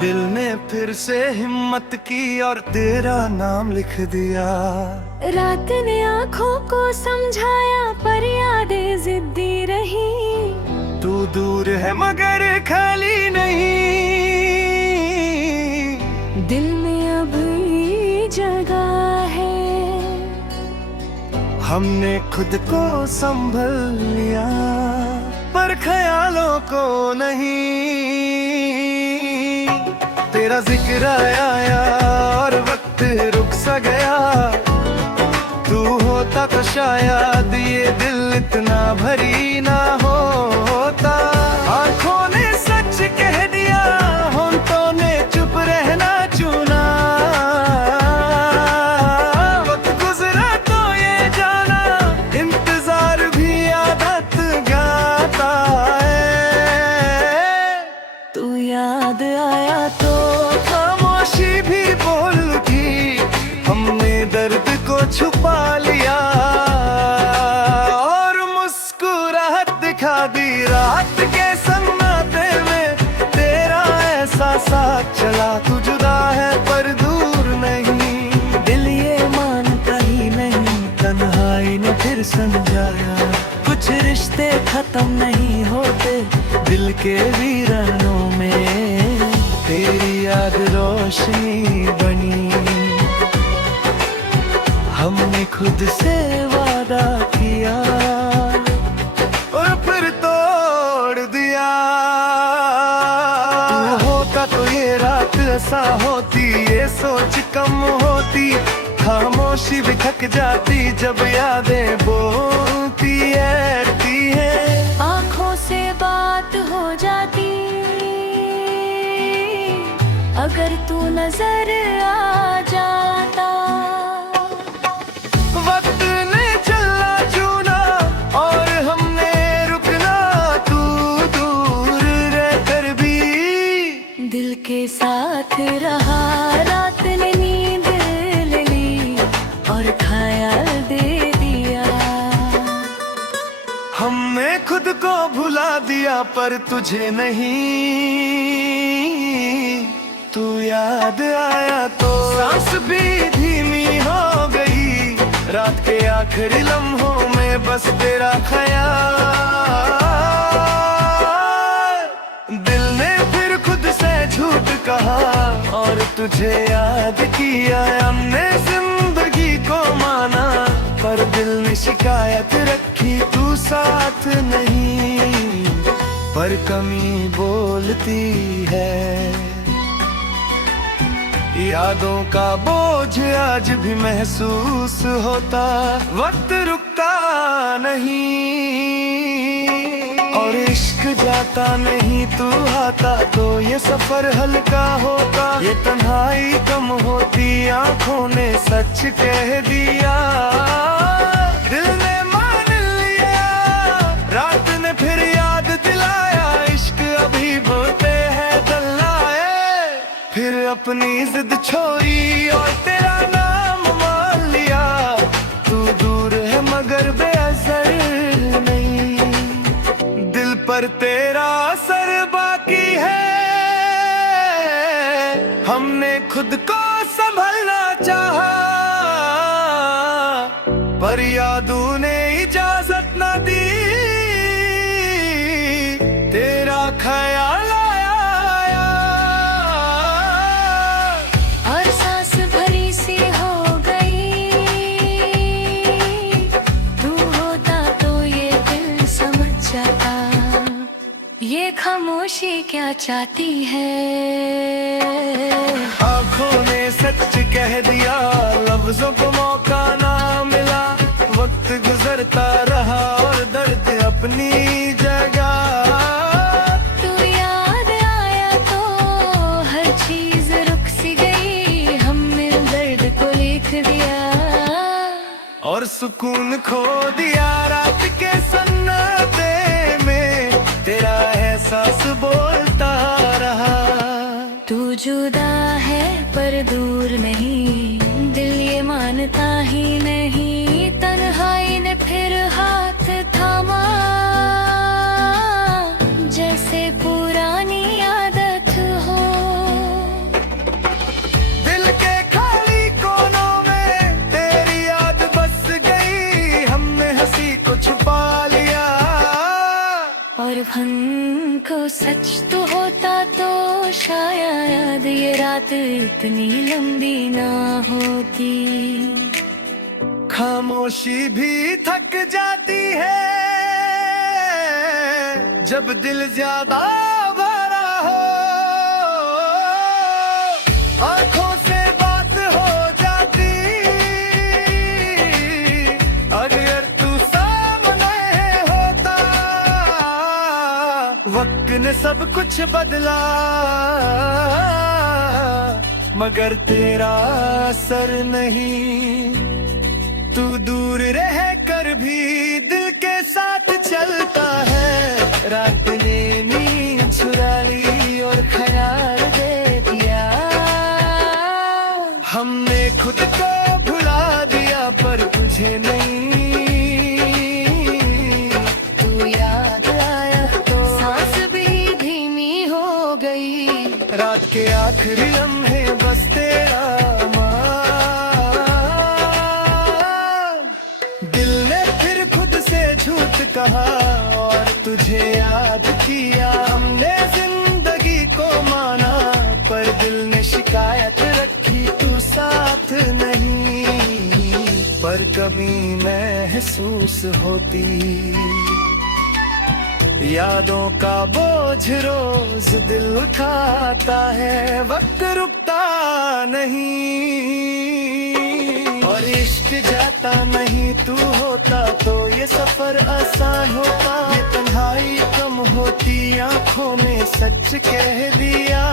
दिल ने फिर से हिम्मत की और तेरा नाम लिख दिया। रात ने आँखों को समझाया पर यादें जिद्दी रही। तू दूर है मगर खाली नहीं, दिल में अभी जगह है। हमने खुद को संभल लिया पर ख्यालों को नहीं। तेरा जिक्र आया और वक्त रुक सा गया। तू होता तो शायद ये दिल इतना भरी ना होता। आँखों ने सच कह दिया, होंठों ने चुप रहना चुना। वक्त गुजरा तो ये जाना, इंतजार भी आदत गाता है। तू याद आया तो खामोशी भी बोल उठी, हमने दर्द को छुपा लिया और मुस्कुराहट दिखा दी। रात के सन्नाटे में तेरा ऐसा साथ चला। तू जुदा है पर दूर नहीं, दिल ये मानता ही नहीं। तन्हाई ने फिर समझाया। कुछ रिश्ते खत्म नहीं होते, दिल के वीरानों में तेरी याद रोशनी बनी। हमने खुद से वादा किया और फिर तोड़ दिया। तू होता तो ये रात ऐसा होती, ये सोच कम होती। खामोशी भी थक जाती जब यादें बोलती है। आँखों से बात हो जाती अगर तू नजर आ जाता। वक्त ने चलना चुना और हमने रुकना। तू दूर रहकर भी दिल के साथ रहा। रात ने नींद ले ली और ख्याल दे दिया। हमने खुद को भुला दिया पर तुझे नहीं। तू याद आया तो सांस भी धीमी हो गई। रात के आखिरी लम्हों में बस तेरा ख्याल। दिल ने फिर खुद से झूठ कहा और तुझे याद किया। हमने जिंदगी को माना पर दिल ने शिकायत रखी। तू साथ नहीं पर कमी बोलती है। यादों का बोझ आज भी महसूस होता। वक्त रुकता नहीं और इश्क जाता नहीं। तू आता तो ये सफर हल्का होता। ये तन्हाई कम होती, आंखों ने सच कह दिया। दिल ने मान लिया, रात ने फिर याद दिलाया। इश्क अभी बोलते हैं दल्लाए, फिर अपनी जिद छोड़ी और तेरा नाम मान लिया। तू दूर है मगर बेअसर नहीं, दिल पर तेरा असर बाकी है। हमने खुद को संभलना चाहा पर यादों ने इजाजत न दी। तेरा ख्याल ये खामोशी क्या चाहती है। आँखों ने सच कह दिया, लफ्जों को मौका ना मिला। वक्त गुजरता रहा और दर्द अपनी जगह। तू याद आया तो हर चीज रुक सी गई। हमने दर्द को लिख दिया और सुकून खो दिया। रात के सन्नाटे में तेरा एहसास बोलता रहा। तू जुदा है पर दूर नहीं, दिल ये मानता ही नहीं। तन्हाई ने फिर हाथ थामा, जैसे पुरानी आदत हो। निर्भन को सच तो होता तो शायद ये रात इतनी लंबी ना होती। खामोशी भी थक जाती है जब दिल ज्यादा भरा हो, आंखों से बात हो जाती अगर तू सामने होता। वक्त ने सब कुछ बदला मगर तेरा असर नहीं। तू दूर रह कर भी दिल के साथ चलता है। रात ने नींद चुरा ली और ख्याल दे दिया। हमने खुद को भुला दिया पर तुझे नहीं। तू याद आया तो सांस भी धीमी हो गई। रात के आखिरी लम्हे बस तेरा झूठ कहा और तुझे याद किया। हमने जिंदगी को माना पर दिल ने शिकायत रखी तू साथ नहीं। पर कभी महसूस होती यादों का बोझ रोज दिल उठाता है। वक्त रुकता नहीं और इश्क जाता नहीं। तू होता तो ये सफर आसान होता। ये तन्हाई कम होती आंखों ने सच कह दिया।